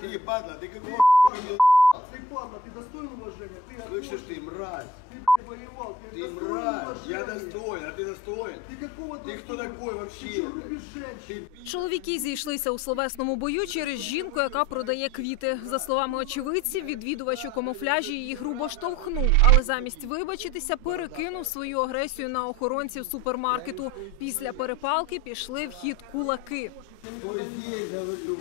Ты, падла, ты какого Ты падла, ты достоин уважения? Ты Слышишь ты, мразь? Ты б***ь, воевал, ты, Ты достоин мразь, я уважения. достоин, а ты достоин? Ты какого Ты кто достоин? такой вообще? Ты что любишь женщин? Ты пи***. Чоловіки зійшлися у словесному бою через жінку, яка продає квіти. За словами очевидців, відвідувач у камуфляжі її грубо штовхнув, але замість вибачитися перекинув свою агресію на охоронців супермаркету. Після перепалки пішли в хід кулаки. Стой здесь, говорю.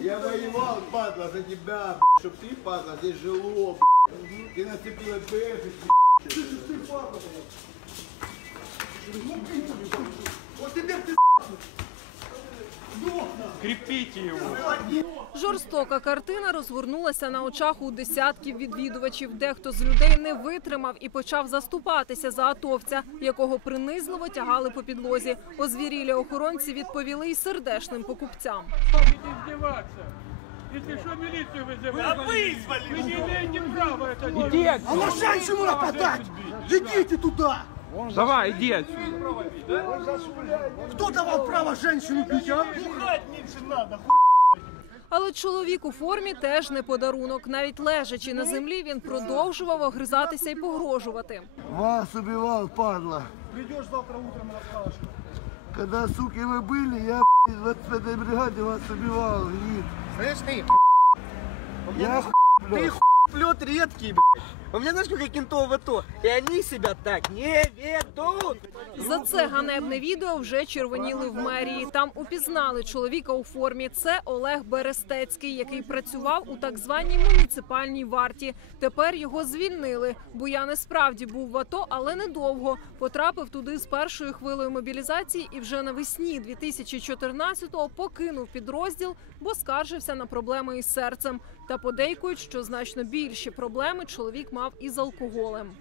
Я воевал, падла, за тебя, б***ь, чтоб ты, падла, здесь жило, б***ь. Ты нацепила бэшек, Ты падла, блядь. Вот теперь ты Крепите его. Жорстока картина розгорнулася на очах у десятків відвідувачів. Дехто з людей не витримав і почав заступатися за атовця, якого принизливо тягали по підлозі. Озвірілі охоронці відповіли й сердешним покупцям. Будете издеваться. Если что, милицию вызывать. А вызвали! Вы не имеете права это делать. А на женщину нападать! Идите туда! Давай, иди отсюда. Кто давал право женщину бить, а? Але чоловік у формі теж не подарунок. Навіть лежачи на землі, він продовжував огризатися і погрожувати. Вас убивал, падла. Придешь завтра утром и расскажешь. Когда, суки, вы были, я блядь, в 25-й бригаде вас убивал. И Слышь ты, я ты плет редкий, блядь. У меня знаешь, сколько кентов в АТО? И они так не ведут. За це ганебне відео вже червоніли в мерії. Там упізнали чоловіка у формі. Це Олег Берестецький, який працював у так званій муніципальній варті. Тепер його звільнили. Буян і справді був в АТО, але недовго. Потрапив туди з першою хвилею мобілізації і вже навесні 2014-го покинув підрозділ, бо скаржився на проблеми із серцем. Та подейкують, що значно більші проблеми чоловік мав із алкоголем.